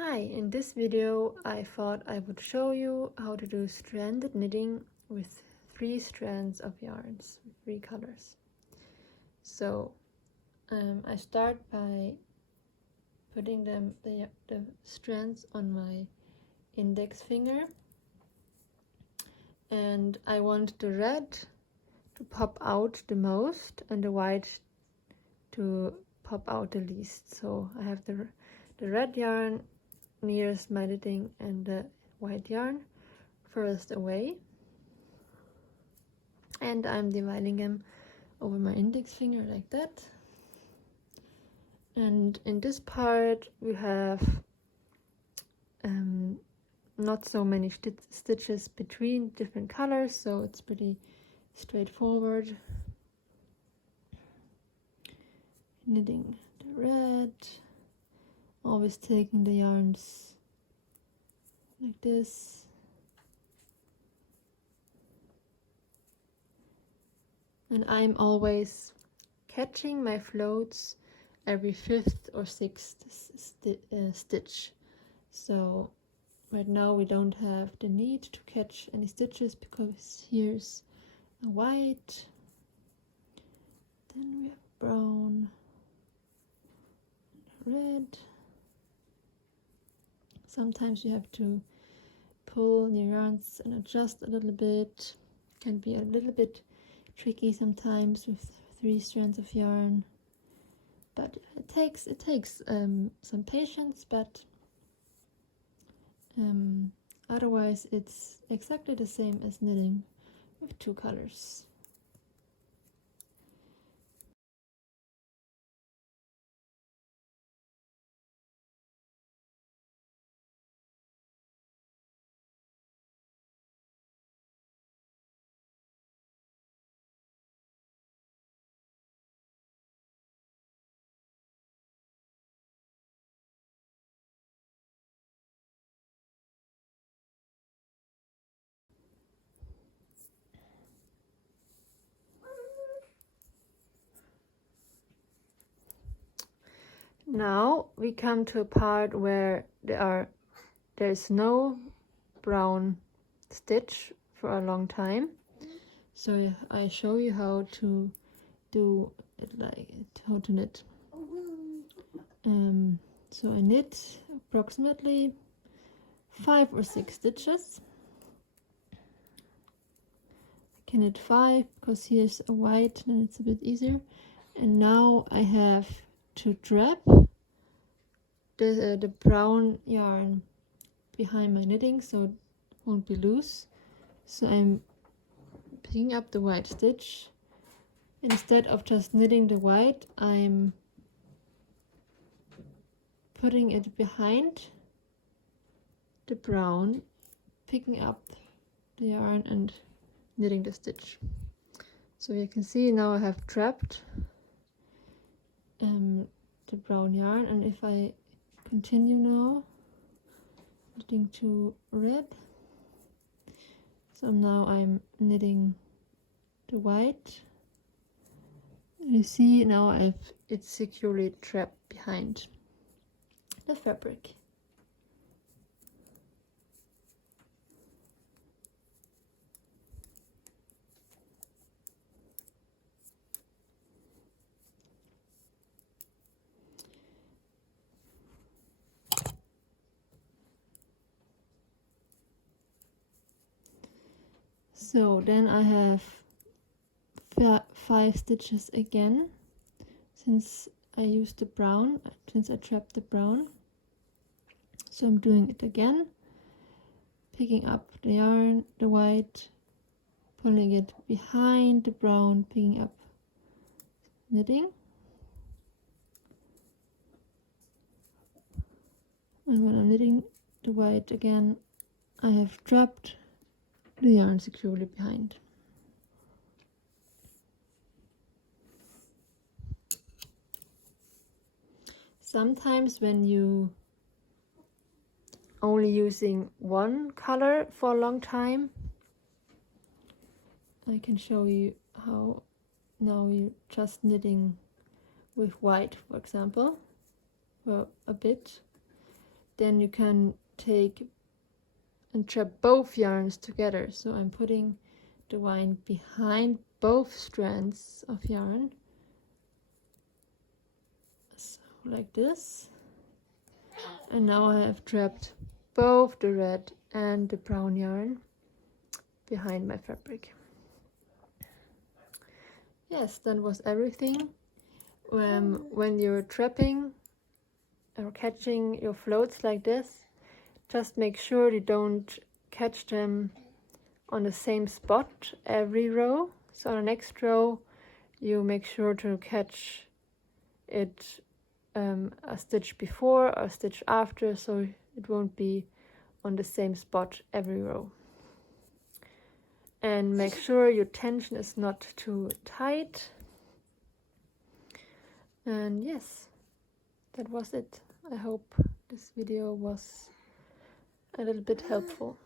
Hi, in this video I thought I would show you how to do stranded knitting with 3 strands of yarns, 3 colors. So I start by putting the strands on my index finger, and I want the red to pop out the most and the white to pop out the least. So I have the red yarn nearest my knitting and the white yarn furthest away, and I'm dividing them over my index finger like that. And in this part we have not so many stitches between different colors, so it's pretty straightforward. Knitting the red, always taking the yarns like this, and I'm always catching my floats every 5th or 6th stitch. So right now we don't have the need to catch any stitches because here's a white, then we have brown, red. Sometimes you have to pull your yarns and adjust a little bit. Can be a little bit tricky sometimes with 3 strands of yarn, but it takes some patience, but otherwise it's exactly the same as knitting with 2 colors. Now we come to a part where there is no brown stitch for a long time. So I show you how to do it, like how to knit. So I knit approximately 5 or 6 stitches. I can knit 5 because here's a white and it's a bit easier. And now I have to trap the brown yarn behind my knitting so it won't be loose. So I'm picking up the white stitch. Instead of just knitting the white, I'm putting it behind the brown, picking up the yarn and knitting the stitch. So you can see now I have trapped the brown yarn, and if I continue now knitting to red, so now I'm knitting the white. You see now it's securely trapped behind the fabric. So then I have 5 stitches again, since I used the brown, since I trapped the brown. So I'm doing it again, picking up the yarn, the white, pulling it behind the brown, picking up, knitting. And when I'm knitting the white again, I have trapped the yarn securely behind. Sometimes when you only using one color for a long time, I can show you how now you're just knitting with white, for example, for a bit. then you can take and trap both yarns together. So I'm putting the wind behind both strands of yarn, so like this. And now I have trapped both the red and the brown yarn behind my fabric. Yes, that was everything. When you're trapping or catching your floats like this, just make sure you don't catch them on the same spot every row. So on the next row, you make sure to catch it a stitch before or a stitch after, so it won't be on the same spot every row. And make sure your tension is not too tight. And yes, that was it. I hope this video was a little bit helpful.